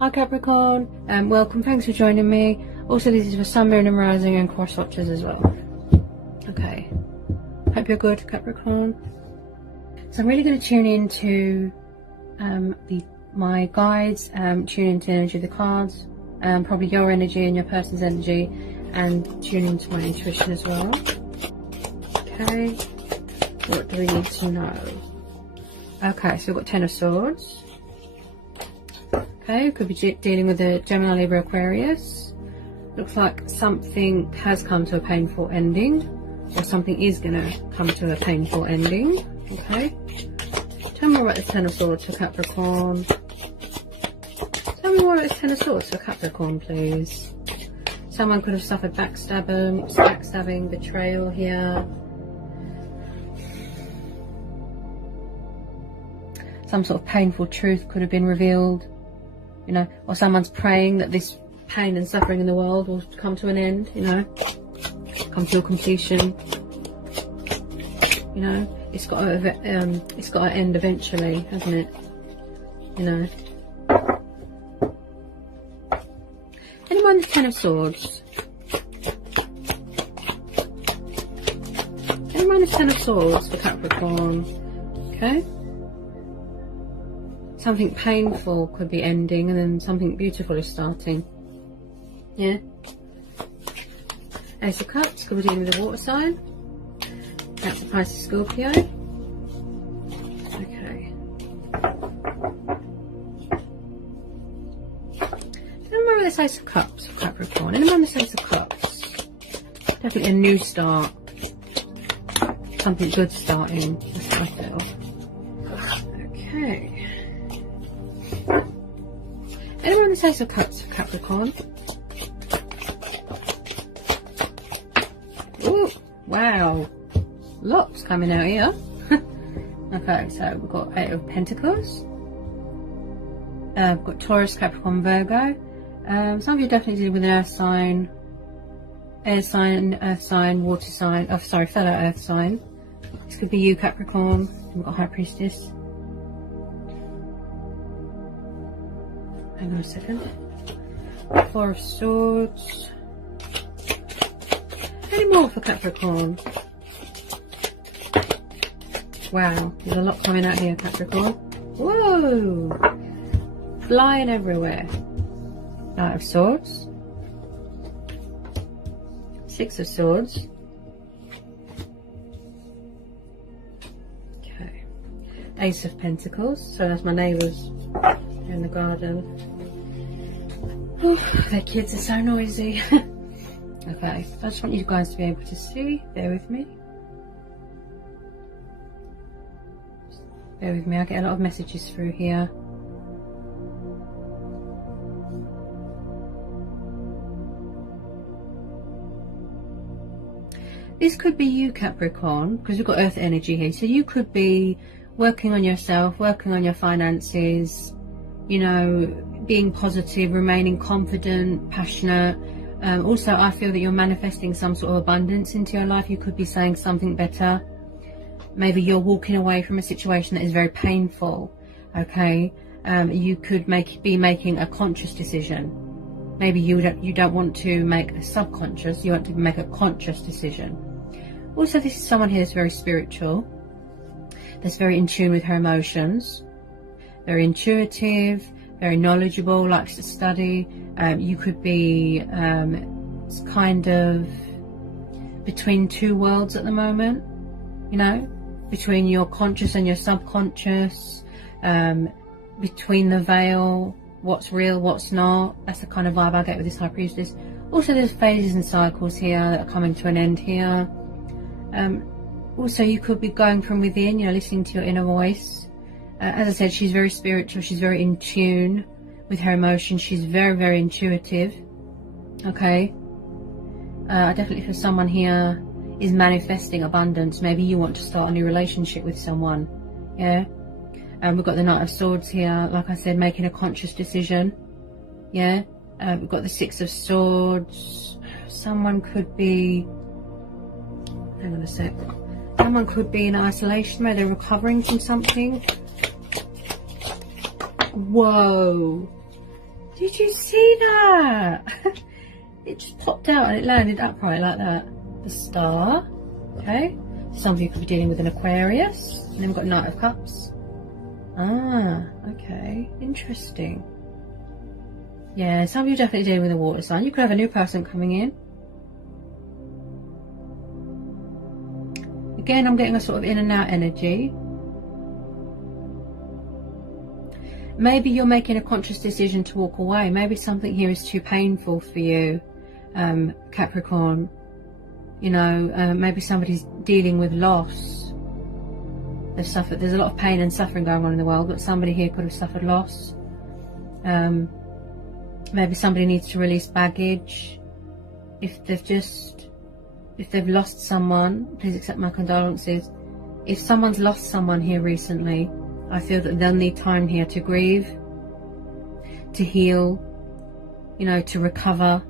Hi Capricorn, welcome, thanks for joining me. Also this is for Sun, Moon and Rising and cross watchers as well. Okay, hope you're good Capricorn. So I'm really going to tune into my guides, tune into the energy of the cards, probably your energy and your person's energy, and tune into my intuition as well. Okay, what do we need to know? Okay, so we've got Ten of Swords. Okay, could be dealing with a Gemini, Libra, Aquarius. Looks like something has come to a painful ending, or something is going to come to a painful ending. Okay, tell me more about the Ten of Swords for Capricorn. Tell me more about the Ten of Swords for Capricorn, please. Someone could have suffered backstabbing, betrayal here. Some sort of painful truth could have been revealed. You know, or someone's praying that this pain and suffering in the world will come to an end, you know, come to a completion. You know, it's got to end eventually, hasn't it? You know. Anyone with Ten of Swords? Anyone with Ten of Swords for Capricorn? Okay. Something painful could be ending and then something beautiful is starting. Yeah. Ace of Cups could be dealing with a water sign. That's a Pisces, Scorpio. Okay. Remember this Ace of Cups for Capricorn. Remember this Ace of Cups. Definitely a new start. Something good starting. That's what I feel. Okay. Anyone with Ace of Cups for Capricorn? Ooh, wow. Lots coming out here. Okay, so we've got Eight of Pentacles. We've got Taurus, Capricorn, Virgo. Some of you definitely deal with an earth sign, air sign, water sign. Oh, sorry, fellow earth sign. This could be you, Capricorn. We've got High Priestess. Hang on a second. Four of Swords. Any more for Capricorn? Wow, there's a lot coming out here, Capricorn. Whoa! Flying everywhere. Knight of Swords. Six of Swords. Okay. Ace of Pentacles. So that's my neighbours in the garden. Oh, their kids are so noisy. Okay, I just want you guys to be able to see. Bear with me. Bear with me, I get a lot of messages through here. This could be you, Capricorn, because we've got earth energy here. So you could be working on yourself, working on your finances, you know, being positive, remaining confident, passionate. Also, I feel that you're manifesting some sort of abundance into your life. You could be saying something better. Maybe you're walking away from a situation that is very painful. Okay, you could be making a conscious decision. Maybe you don't want to make a subconscious. You want to make a conscious decision. Also, this is someone here that's very spiritual, that's very in tune with her emotions, very intuitive, very knowledgeable, likes to study. You could be kind of between two worlds at the moment, you know, between your conscious and your subconscious, between the veil, what's real, what's not. That's the kind of vibe I get with this High Priestess. Also, there's phases and cycles here that are coming to an end here. Also, you could be going from within, you know, listening to your inner voice. As I said, she's very spiritual. She's very in tune with her emotions. She's very, very intuitive. Okay. I definitely feel someone here is manifesting abundance. Maybe you want to start a new relationship with someone. Yeah. We've got the Knight of Swords here. Like I said, making a conscious decision. Yeah. We've got the Six of Swords. Someone could be... Hang on a sec. Someone could be in isolation where they're recovering from something. Whoa. Did you see that? It just popped out and it landed upright like that. The Star. Okay. Some of you could be dealing with an Aquarius. And then we've got Knight of Cups. Ah, okay. Interesting. Yeah, some of you definitely dealing with a water sign. You could have a new person coming in. Again, I'm getting a sort of in and out energy. Maybe you're making a conscious decision to walk away. Maybe something here is too painful for you, Capricorn. You know, maybe somebody's dealing with loss. They've suffered. There's a lot of pain and suffering going on in the world, but somebody here could have suffered loss. Maybe somebody needs to release baggage. If they've lost someone, please accept my condolences. If someone's lost someone here recently, I feel that they'll need time here to grieve, to heal, you know, to recover.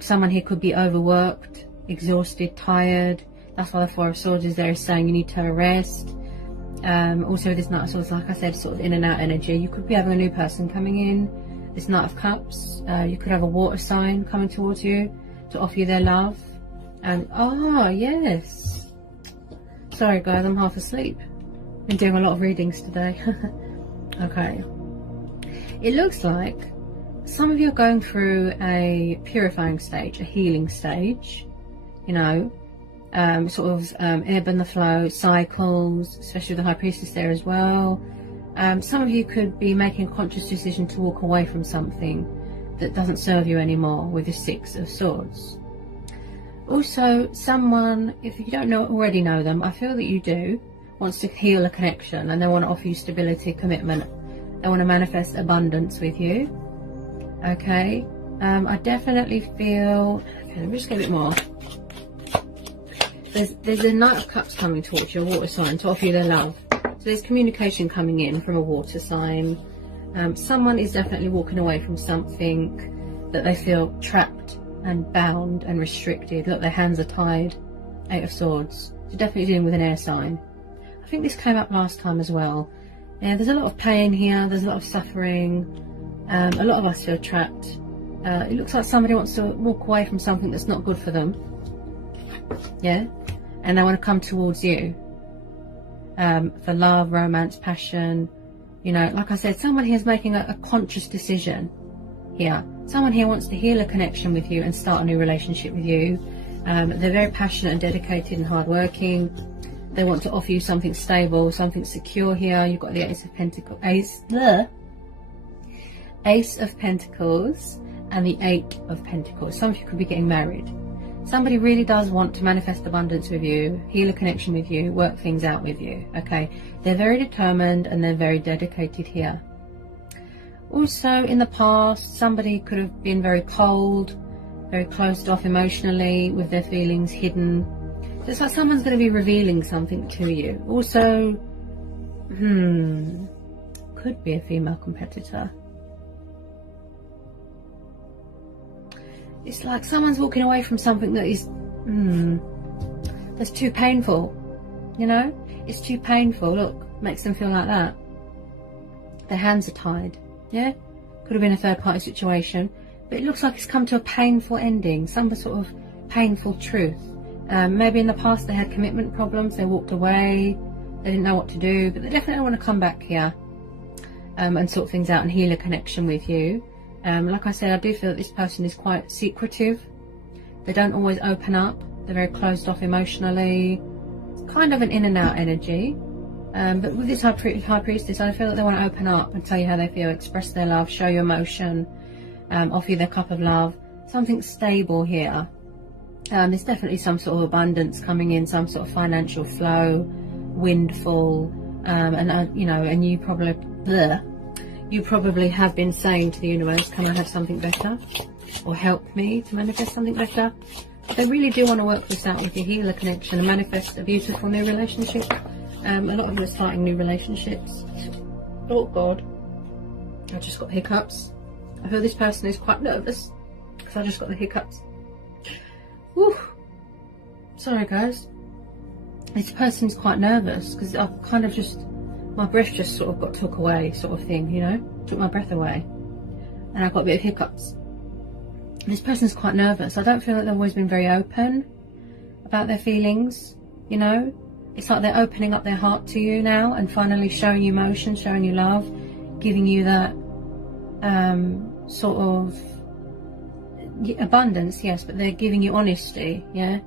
Someone here could be overworked, exhausted, tired. That's why the Four of Swords is there, is saying you need to rest. Also, this Knight of Swords, like I said, sort of in and out energy. You could be having a new person coming in. This Knight of Cups, you could have a water sign coming towards you to offer you their love. Oh, yes. Sorry, guys, I'm half asleep. Been doing a lot of readings today. Okay. It looks like some of you are going through a purifying stage, a healing stage. You know, sort of ebb and the flow, cycles, especially with the High Priestess there as well. Some of you could be making a conscious decision to walk away from something that doesn't serve you anymore with the Six of Swords. Also, someone, if you don't already know them, I feel that you do, wants to heal a connection and they want to offer you stability, commitment. They want to manifest abundance with you. Okay. I definitely feel, okay, let me just get a bit more. There's a Knight of Cups coming towards you, a water sign, to offer you their love. So there's communication coming in from a water sign. Someone is definitely walking away from something that they feel trapped and bound and restricted. Look, their hands are tied. Eight of Swords. So definitely dealing with an air sign. I think this came up last time as well. Yeah, there's a lot of pain here. There's a lot of suffering. A lot of us feel trapped. It looks like somebody wants to walk away from something that's not good for them. Yeah? And they want to come towards you. For love, romance, passion. You know, like I said, someone here is making a conscious decision here. Someone here wants to heal a connection with you and start a new relationship with you. They're very passionate and dedicated and hardworking. They want to offer you something stable, something secure here. You've got the Ace of Pentacles, Ace of Pentacles and the Eight of Pentacles. Some of you could be getting married. Somebody really does want to manifest abundance with you, heal a connection with you, work things out with you. Okay, they're very determined and they're very dedicated here. Also, in the past, somebody could have been very cold, very closed off emotionally, with their feelings hidden. So it's like someone's going to be revealing something to you. Also, could be a female competitor. It's like someone's walking away from something that is, that's too painful. You know, it's too painful. Look, makes them feel like that. Their hands are tied. Yeah, could have been a third party situation, but it looks like it's come to a painful ending, some sort of painful truth. Maybe in the past they had commitment problems, they walked away, they didn't know what to do, but they definitely want to come back here and sort things out and heal a connection with you. Like I said, I do feel that this person is quite secretive. They don't always open up. They're very closed off emotionally. It's kind of an in and out energy. But with this High Priestess, I feel that they want to open up and tell you how they feel, express their love, show you emotion, offer you their cup of love. Something stable here. There's definitely some sort of abundance coming in, some sort of financial flow, windfall, and you know, and you probably have been saying to the universe, can I have something better, or help me to manifest something better. But they really do want to work this out with you, heal a connection and manifest a beautiful new relationship. A lot of you are starting new relationships. Oh God, I just got hiccups. I feel this person is quite nervous because I just got the hiccups. Whew. Sorry guys, this person's quite nervous because I've kind of just, my breath just sort of got took away, sort of thing, you know, took my breath away. and I've got a bit of hiccups. This person's quite nervous. I don't feel like they've always been very open about their feelings, you know. It's like they're opening up their heart to you now and finally showing you emotion, showing you love, giving you that sort of abundance, yes, but they're giving you honesty, yeah.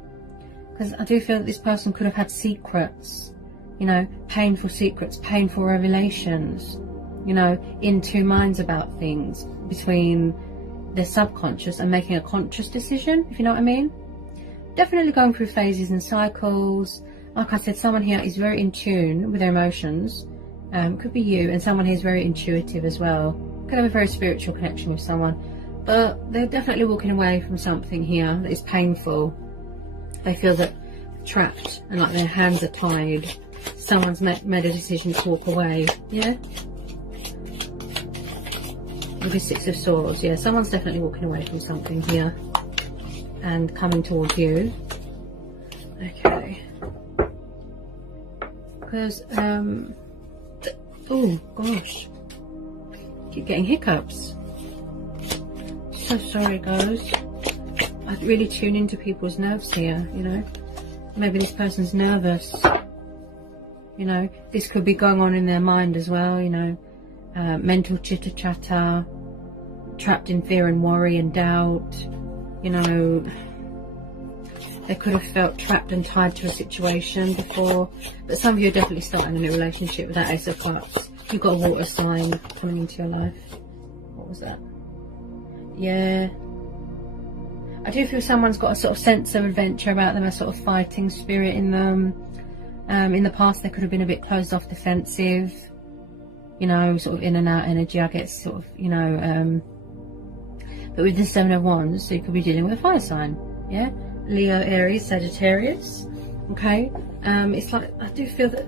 Because I do feel that this person could have had secrets, you know, painful secrets, painful revelations, you know, in two minds about things, between their subconscious and making a conscious decision, if you know what I mean. Definitely going through phases and cycles. Like I said, someone here is very in tune with their emotions. Could be you, and someone here is very intuitive as well. Could have a very spiritual connection with someone, but they're definitely walking away from something here that is painful. They feel that trapped and like their hands are tied. Someone's made a decision to walk away, yeah. With the Six of Swords, yeah, someone's definitely walking away from something here and coming towards you. Okay. Because, oh gosh, keep getting hiccups. So sorry, guys. I really tune into people's nerves here, you know. Maybe this person's nervous, you know. This could be going on in their mind as well, you know. Mental chitter chatter, trapped in fear and worry and doubt, you know. They could have felt trapped and tied to a situation before, but some of you are definitely starting a new relationship with that Ace of Cups. You've got a water sign coming into your life. What was that? Yeah. I do feel someone's got a sort of sense of adventure about them, a sort of fighting spirit in them. In the past, they could have been a bit closed off, defensive, you know, sort of in and out energy, I guess, sort of, you know. But with the Seven of Wands, so you could be dealing with a fire sign, yeah? Leo, Aries, Sagittarius, okay? It's like, I do feel that,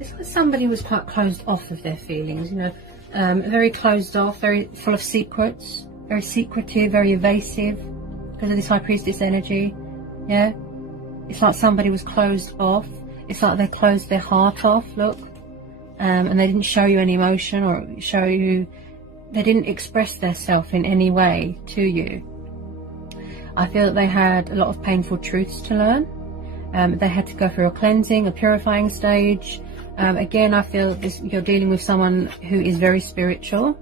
it's like somebody was quite closed off of their feelings, you know, very closed off, very full of secrets, very secretive, very evasive, because of this High Priestess energy, yeah? It's like somebody was closed off. It's like they closed their heart off, look, and they didn't show you any emotion or show you, they didn't express themselves in any way to you. I feel that they had a lot of painful truths to learn. They had to go through a cleansing, a purifying stage. Again, I feel that you're dealing with someone who is very spiritual,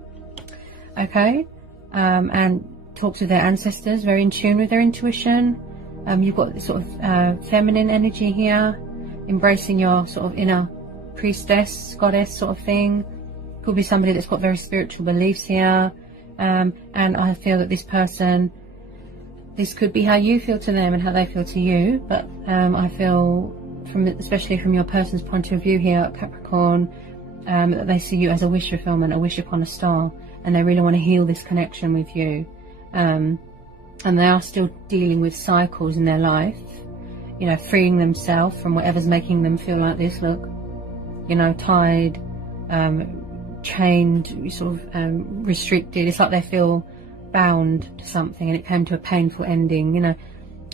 okay, and talks with their ancestors, very in tune with their intuition. You've got this sort of feminine energy here, embracing your sort of inner priestess, goddess sort of thing. Could be somebody that's got very spiritual beliefs here. And I feel that this person, this could be how you feel to them and how they feel to you, but I feel, especially from your person's point of view here, Capricorn, that they see you as a wish fulfillment, a wish upon a star, and they really want to heal this connection with you. And they are still dealing with cycles in their life, you know, freeing themselves from whatever's making them feel like this, look, you know, tied, chained, sort of restricted. It's like they feel bound to something and it came to a painful ending, you know,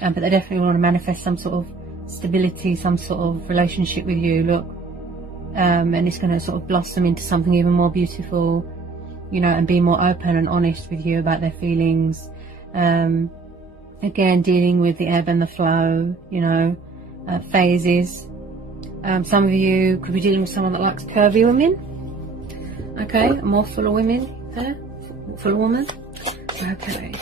but they definitely want to manifest some sort of stability, some sort of relationship with you, look, and it's going to sort of blossom into something even more beautiful, you know, and be more open and honest with you about their feelings. Again, dealing with the ebb and the flow, you know, phases. Some of you could be dealing with someone that likes curvy women, okay, a more fuller women there, fuller woman. Okay.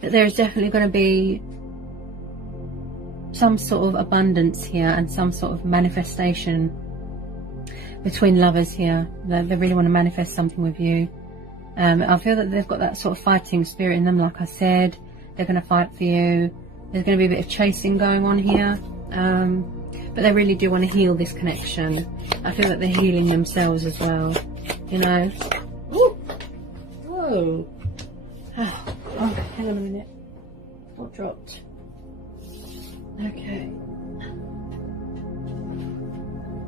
But there is definitely going to be some sort of abundance here and some sort of manifestation between lovers here. They really want to manifest something with you. I feel that they've got that sort of fighting spirit in them, like I said. They're going to fight for you. There's going to be a bit of chasing going on here. But they really do want to heal this connection. I feel that they're healing themselves as well, you know. Ooh. Whoa. Oh, hang on a minute. What dropped? Okay.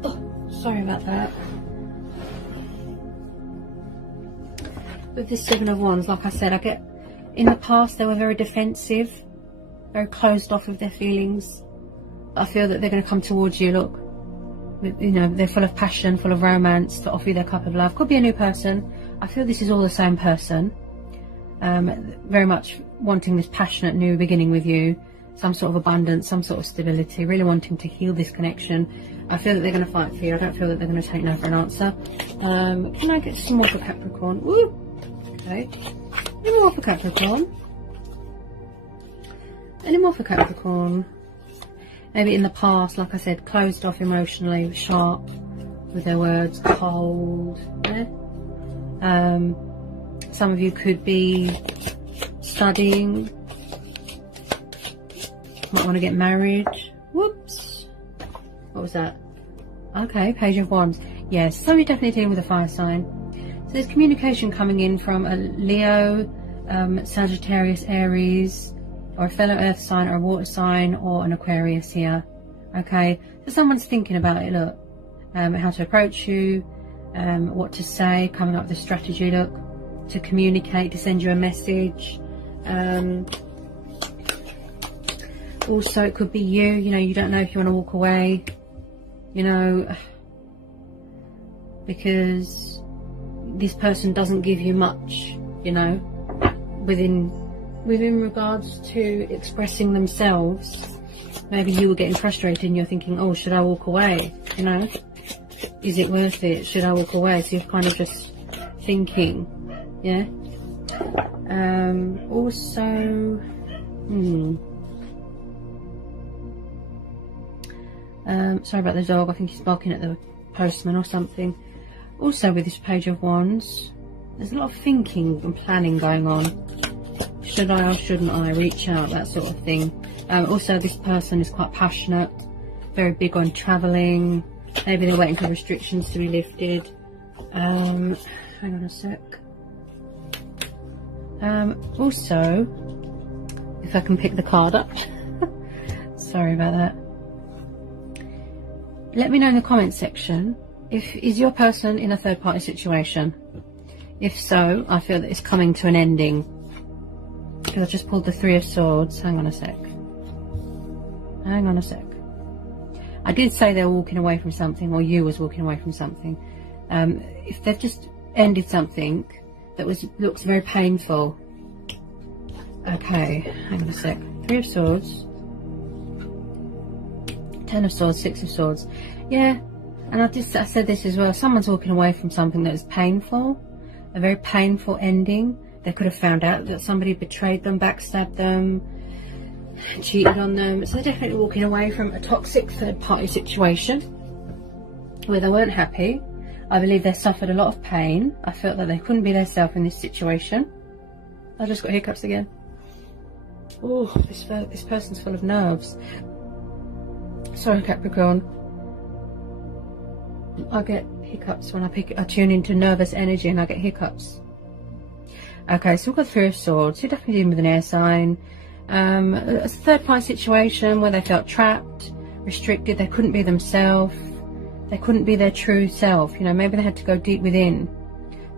Oh, sorry about that. With this Seven of Wands, like I said, I get, in the past they were very defensive, very closed off of their feelings. I feel that they're going to come towards you, look, You know, they're full of passion, full of romance, to offer you their cup of love. Could be a new person. I feel this is all the same person. Very much wanting this passionate new beginning with you. Some sort of abundance, some sort of stability. Really wanting to heal this connection. I feel that they're going to fight for you. I don't feel that they're going to take no for an answer. Can I get some more for Capricorn? Woo! Okay. Any more for Capricorn? Any more for Capricorn? Maybe in the past, like I said, closed off emotionally, sharp with their words, cold. Yeah? Some of you could be studying, might want to get married. Whoops. What was that? Okay, Page of Wands. Yes, some of you definitely dealing with a fire sign. So there's communication coming in from a Leo, Sagittarius, Aries, or a fellow earth sign or a water sign or an Aquarius here. Okay, so someone's thinking about it, look, how to approach you, what to say, coming up with a strategy, look, to communicate, to send you a message. Also, it could be you, you know, you don't know if you want to walk away, you know, because this person doesn't give you much, you know, within regards to expressing themselves. Maybe you were getting frustrated and you're thinking, oh, should I walk away? You know, is it worth it? Should I walk away? So you're kind of just thinking, yeah. Also, sorry about the dog. I think he's barking at the postman or something. Also, with this Page of Wands, there's a lot of thinking and planning going on. Should I or shouldn't I reach out, that sort of thing. Also, this person is quite passionate, very big on travelling. Maybe they're waiting for restrictions to be lifted. Hang on a sec. Also, if I can pick the card up. Sorry about that. Let me know in the comments section, is your person in a third party situation? If so, I feel that it's coming to an ending. Because I just pulled the Three of Swords. Hang on a sec. Hang on a sec. I did say they were walking away from something, or you was walking away from something. If they've just ended something that looks very painful. Okay, hang on a sec. Three of Swords. Ten of Swords, Six of Swords. Yeah, and I said this as well. Someone's walking away from something that is painful. A very painful ending. They could have found out that somebody betrayed them, backstabbed them, cheated on them. So they're definitely walking away from a toxic third party situation where they weren't happy. I believe they suffered a lot of pain. I felt that they couldn't be themselves in this situation. I just got hiccups again. Oh, this person's full of nerves. Sorry, Capricorn. I get hiccups when I tune into nervous energy and I get hiccups. Okay, so we've got Three of Swords. You're definitely dealing with an air sign. A third party situation where they felt trapped, restricted. They couldn't be themselves. They couldn't be their true self. You know, maybe they had to go deep within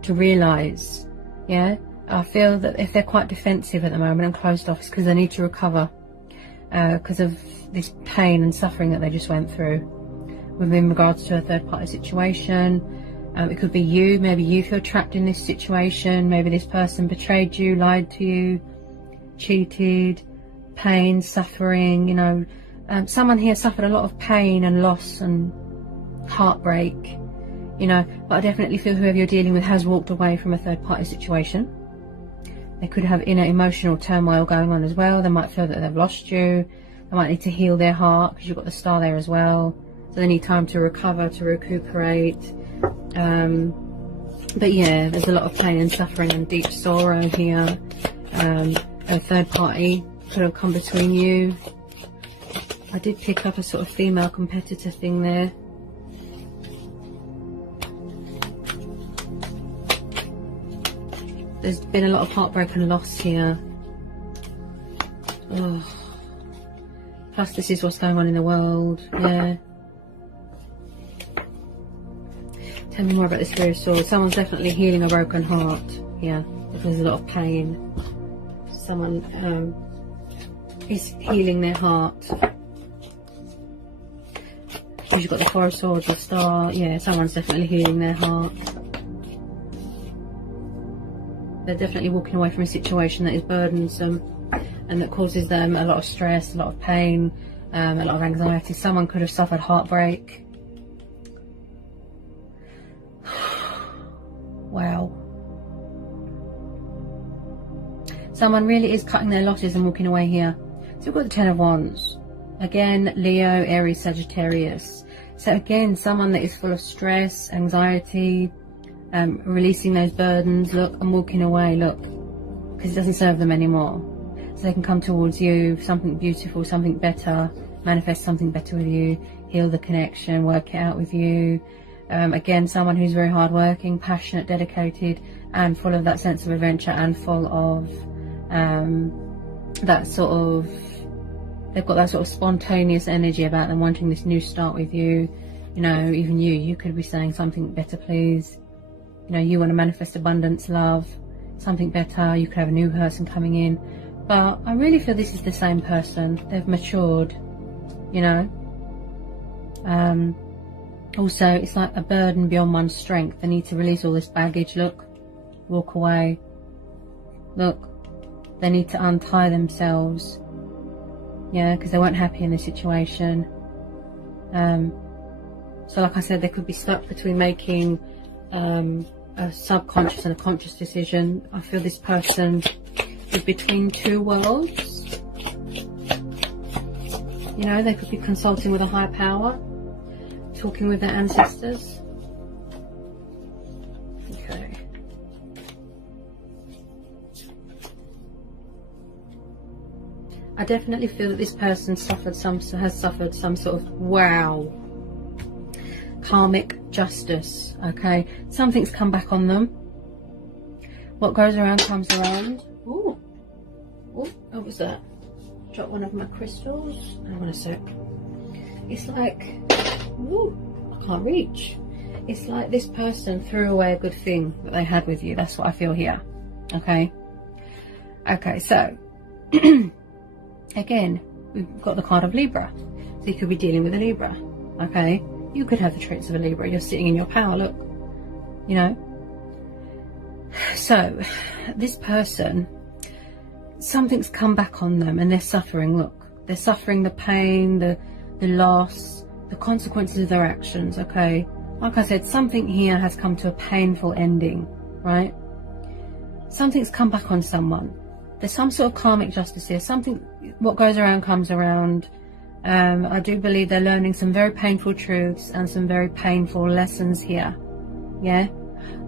to realise. Yeah, I feel that if they're quite defensive at the moment and closed off, it's because they need to recover because of this pain and suffering that they just went through. Within regards to a third party situation, it could be you. Maybe you feel trapped in this situation. Maybe this person betrayed you, lied to you, cheated, pain, suffering. You know, someone here suffered a lot of pain and loss and heartbreak. You know, but I definitely feel whoever you're dealing with has walked away from a third party situation. They could have inner emotional turmoil going on as well. They might feel that they've lost you. They might need to heal their heart because you've got the Star there as well. So they need time to recover, to recuperate. But yeah, there's a lot of pain and suffering and deep sorrow here. A third party could have come between you. I did pick up a sort of female competitor thing there. There's been a lot of heartbreak and loss here. Oh. Plus this is what's going on in the world. Yeah. Tell me more about this Three of Swords. Someone's definitely healing a broken heart here. There's a lot of pain. Someone is healing their heart. because you've got the Four of Swords, the Star. Yeah, someone's definitely healing their heart. They're definitely walking away from a situation that is burdensome and that causes them a lot of stress, a lot of pain, a lot of anxiety. Someone could have suffered heartbreak. Wow. Someone really is cutting their losses and walking away here. So we've got the Ten of Wands. Again, Leo, Aries, Sagittarius. So again, someone that is full of stress, anxiety, releasing those burdens, look, and walking away, look, because it doesn't serve them anymore. So they can come towards you, something beautiful, something better, manifest something better with you, heal the connection, work it out with you. Again, someone who's very hardworking, passionate, dedicated, and full of that sense of adventure, and full of that sort of, they've got that sort of spontaneous energy about them, wanting this new start with you. You know, even you could be saying something better, please. You know, you want to manifest abundance, love, something better. You could have a new person coming in. But I really feel this is the same person. They've matured, you know. Also, it's like a burden beyond one's strength. They need to release all this baggage. Look, walk away. Look, they need to untie themselves. Yeah, because they weren't happy in the situation. So like I said, they could be stuck between making a subconscious and a conscious decision. I feel this person is between two worlds. You know, they could be consulting with a higher power, talking with their ancestors. Okay. I definitely feel that this person has suffered some sort of, wow, karmic justice. Okay, something's come back on them. What goes around comes around. Ooh, ooh, what was that? Drop one of my crystals. Hang on a sec. It's like, ooh, I can't reach. It's like this person threw away a good thing that they had with you. That's what I feel here. Okay. Okay, so again, we've got the card of Libra. So you could be dealing with a Libra. Okay. You could have the traits of a Libra. You're sitting in your power, look. You know. So, this person, something's come back on them and they're suffering, look. They're suffering the pain, the loss, the consequences of their actions, okay? Like I said, something here has come to a painful ending, right? Something's come back on someone. There's some sort of karmic justice here. Something, what goes around comes around. I do believe they're learning some very painful truths and some very painful lessons here. Yeah.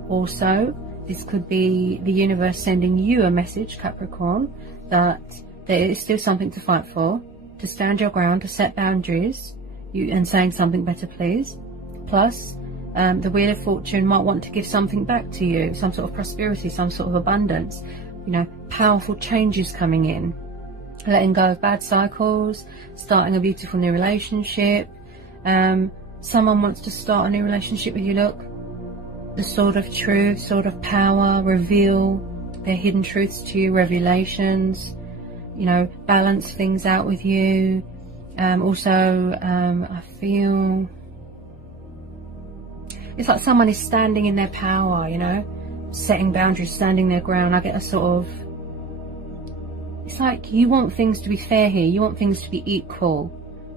Also, this could be the universe sending you a message, Capricorn, that there is still something to fight for, to stand your ground, to set boundaries, and saying something better, please. Plus, the Wheel of Fortune might want to give something back to you, some sort of prosperity, some sort of abundance. You know, powerful changes coming in. Letting go of bad cycles, starting a beautiful new relationship. Someone wants to start a new relationship with you, look. The Sword of Truth, Sword of Power, reveal their hidden truths to you, revelations, you know, balance things out with you. Also, I feel it's like someone is standing in their power, you know, setting boundaries, standing their ground. I get a sort of, it's like you want things to be fair here. You want things to be equal.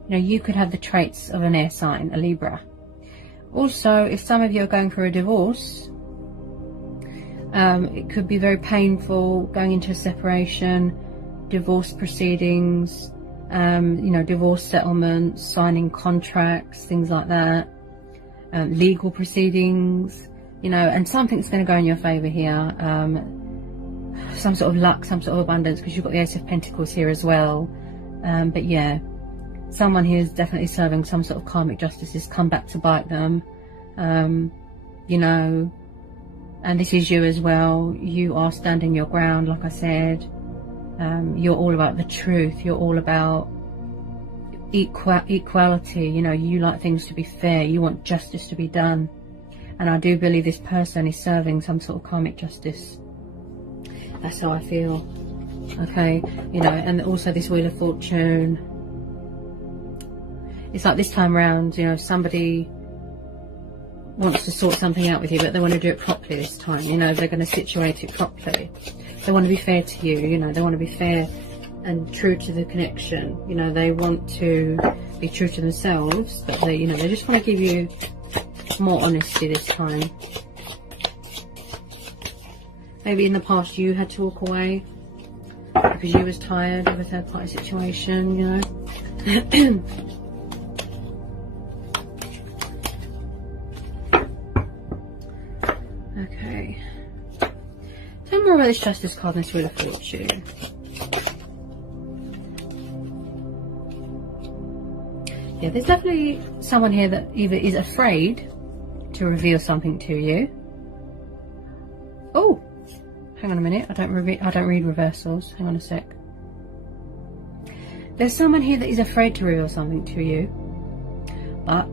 You know, you could have the traits of an air sign, a Libra. Also, if some of you are going through a divorce, it could be very painful going into a separation, divorce proceedings, you know, divorce settlements, signing contracts, things like that, legal proceedings, you know, and something's going to go in your favour here. Some sort of luck, some sort of abundance, because you've got the Ace of Pentacles here as well. But yeah, someone here is definitely serving some sort of karmic justice has come back to bite them. You know, and this is you as well. You are standing your ground, like I said. You're all about the truth. You're all about equality. You know, you like things to be fair. You want justice to be done. And I do believe this person is serving some sort of karmic justice. That's how I feel. Okay, you know, and also this Wheel of Fortune. It's like this time around, you know, somebody wants to sort something out with you, but they want to do it properly this time. You know, they're going to situate it properly. They want to be fair to you, you know, they want to be fair and true to the connection. You know, they want to be true to themselves, but they, you know, they just want to give you more honesty this time. Maybe in the past you had to walk away because you was tired of a third party situation, you know. Okay. Tell me more about this Justice card and this Wheel of Fortune. Yeah, there's definitely someone here that either is afraid to reveal something to you. Oh, hang on a minute. I don't read reversals. Hang on a sec. There's someone here that is afraid to reveal something to you, but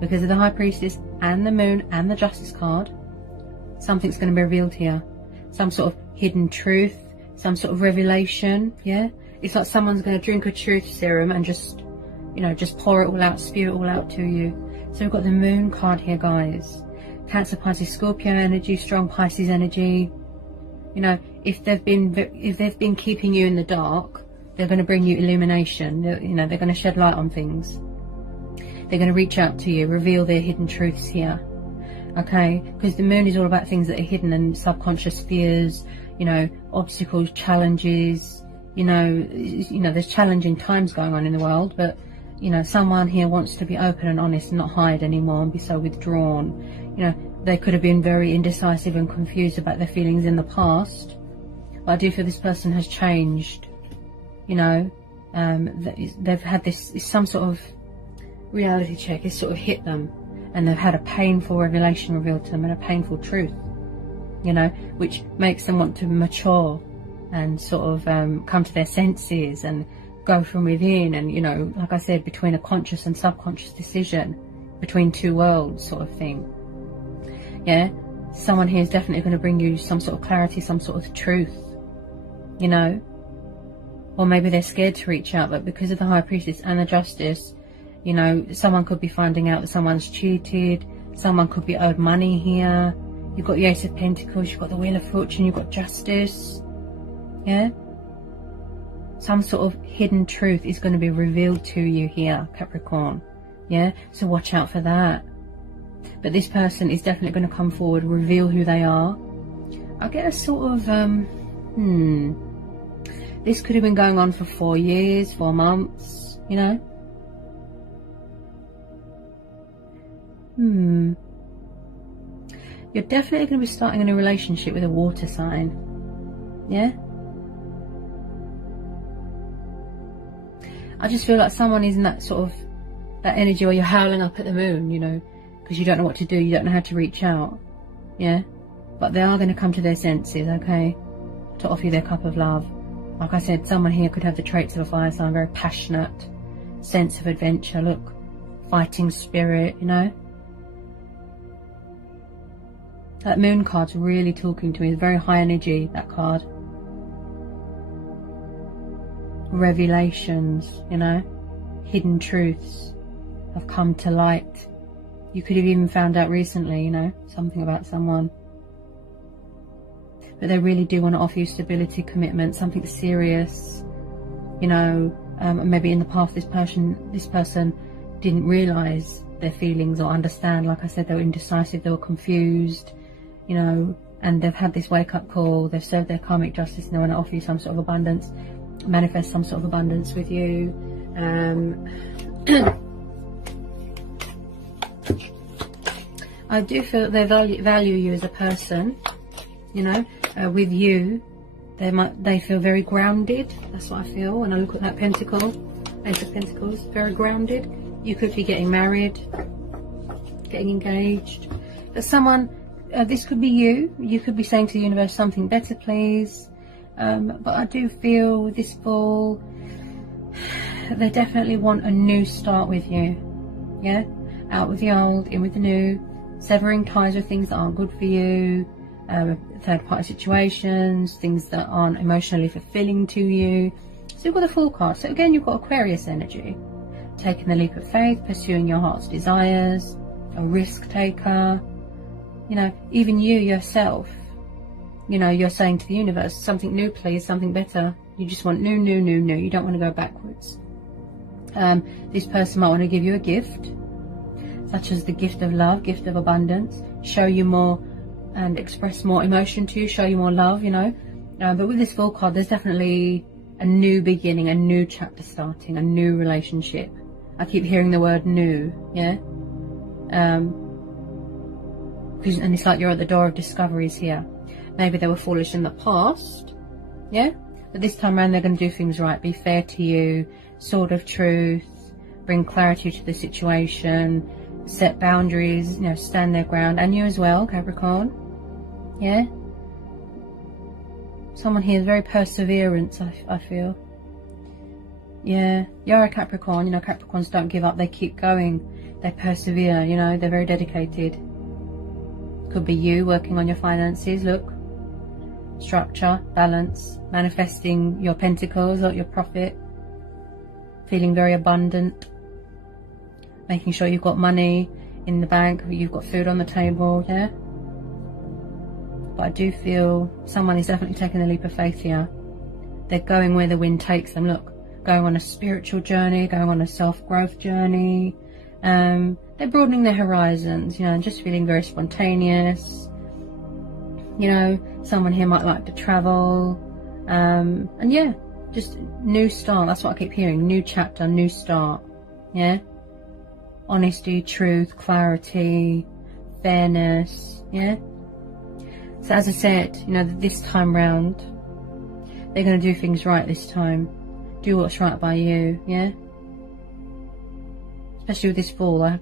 because of the High Priestess and the Moon and the Justice card, something's going to be revealed here. Some sort of hidden truth, some sort of revelation. Yeah, it's like someone's going to drink a truth serum and just, you know, just pour it all out, spew it all out to you. So we've got the Moon card here, guys. Cancer, Pisces, Scorpio energy, strong Pisces energy. You know, if they've been keeping you in the dark, they're going to bring you illumination. You know, they're going to shed light on things. They're going to reach out to you, reveal their hidden truths here. Okay, because the Moon is all about things that are hidden and subconscious fears. You know, obstacles, challenges. You know, there's challenging times going on in the world, but you know, someone here wants to be open and honest and not hide anymore and be so withdrawn. You know, they could have been very indecisive and confused about their feelings in the past, but I do feel this person has changed. You know, they've had this, some sort of reality check. It's sort of hit them, and they've had a painful revelation revealed to them and a painful truth, you know, which makes them want to mature and sort of come to their senses and go from within. And, you know, like I said, between a conscious and subconscious decision, between two worlds sort of thing. Yeah, someone here is definitely going to bring you some sort of clarity, some sort of truth, you know. Or maybe they're scared to reach out, but because of the High Priestess and the Justice, you know, someone could be finding out that someone's cheated, someone could be owed money here. You've got the Ace of Pentacles, you've got the Wheel of Fortune, you've got Justice. Yeah, some sort of hidden truth is going to be revealed to you here, Capricorn. Yeah, so watch out for that. But this person is definitely going to come forward, reveal who they are. I get a sort of this could have been going on for 4 years, 4 months, you know. You're definitely going to be starting a new relationship with a water sign. Yeah, I just feel like someone is in that sort of, that energy where you're howling up at the moon, you know, because you don't know what to do, you don't know how to reach out. Yeah, but they are going to come to their senses, okay, to offer you their cup of love. Like I said, someone here could have the traits of a fire sign, very passionate, sense of adventure, look, fighting spirit, you know. That Moon card's really talking to me. It's very high energy, that card. Revelations, you know, hidden truths have come to light. You could have even found out recently, you know, something about someone. But they really do want to offer you stability, commitment, something serious. You know, maybe in the past this person didn't realise their feelings or understand. Like I said, they were indecisive, they were confused, you know, and they've had this wake-up call. They've served their karmic justice and they want to offer you some sort of abundance, manifest some sort of abundance with you. I do feel they value you as a person, you know. With you, they feel very grounded. That's what I feel when I look at that pentacle, Ace of Pentacles. Very grounded. You could be getting married, getting engaged. But someone, this could be you. You could be saying to the universe, something better, please. But I do feel with this ball, they definitely want a new start with you. Yeah, out with the old, in with the new, severing ties with things that aren't good for you. Third party situations, things that aren't emotionally fulfilling to you. So you've got a Fool card. So again, you've got Aquarius energy. taking the leap of faith, pursuing your heart's desires, a risk taker. You know, even you yourself, you know, you're saying to the universe, something new please, something better. You just want new. You don't want to go backwards. This person might want to give you a gift, such as the gift of love, gift of abundance, show you more and express more emotion to you, show you more love, you know. But with this Fool card, there's definitely a new beginning, a new chapter starting, a new relationship. I keep hearing the word new, yeah. And it's like you're at the door of discoveries here. Maybe they were foolish in the past, yeah. But this time around, they're going to do things right, be fair to you, sword of truth, bring clarity to the situation, set boundaries, you know, stand their ground, and you as well, Capricorn, yeah. Someone here is very perseverance, I feel. Yeah, you're a Capricorn, you know, Capricorns don't give up, they keep going, they persevere, you know, they're very dedicated. Could be you working on your finances, look. Structure, balance, manifesting your pentacles or your profit, feeling very abundant, making sure you've got money in the bank, you've got food on the table, yeah. But I do feel someone is definitely taking a leap of faith here. They're going where the wind takes them, look, going on a spiritual journey, going on a self-growth journey. They're broadening their horizons, you know, and just feeling very spontaneous. You know, someone here might like to travel, and yeah, just new start. That's what I keep hearing, new chapter, new start, yeah. Honesty, truth, clarity, fairness, yeah. So as I said, you know, this time round, they're going to do things right this time. Do what's right by you, yeah. Especially with this Fool,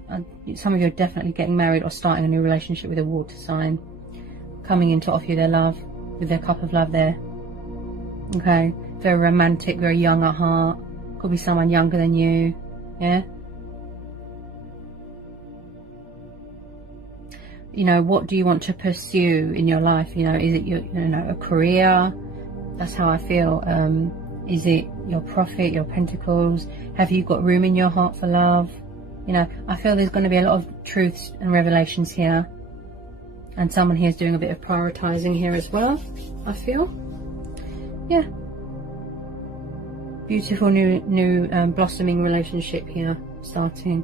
some of you are definitely getting married or starting a new relationship with a water sign, coming in to offer you their love, with their cup of love there. Okay, very romantic, very young at heart. Could be someone younger than you, yeah. You know, what do you want to pursue in your life? You know, is it your, you know, a career? That's how I feel. Is it your profit, your pentacles? Have you got room in your heart for love? You know, I feel there's going to be a lot of truths and revelations here. And someone here is doing a bit of prioritizing here as well, I feel. Yeah. Beautiful new blossoming relationship here starting.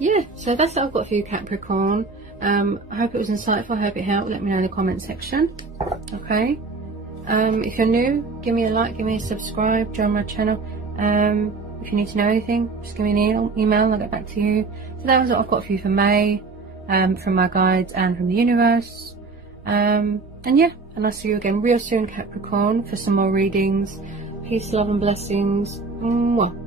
Yeah, so that's what I've got for you, Capricorn. I hope it was insightful. I hope it helped. Let me know in the comment section. Okay. If you're new, give me a like, give me a subscribe, join my channel. If you need to know anything, just give me an email and I'll get back to you. So that was what I've got for you for May, from my guides and from the universe. And yeah, and I'll see you again real soon, Capricorn, for some more readings. Peace, love and blessings. Mwah.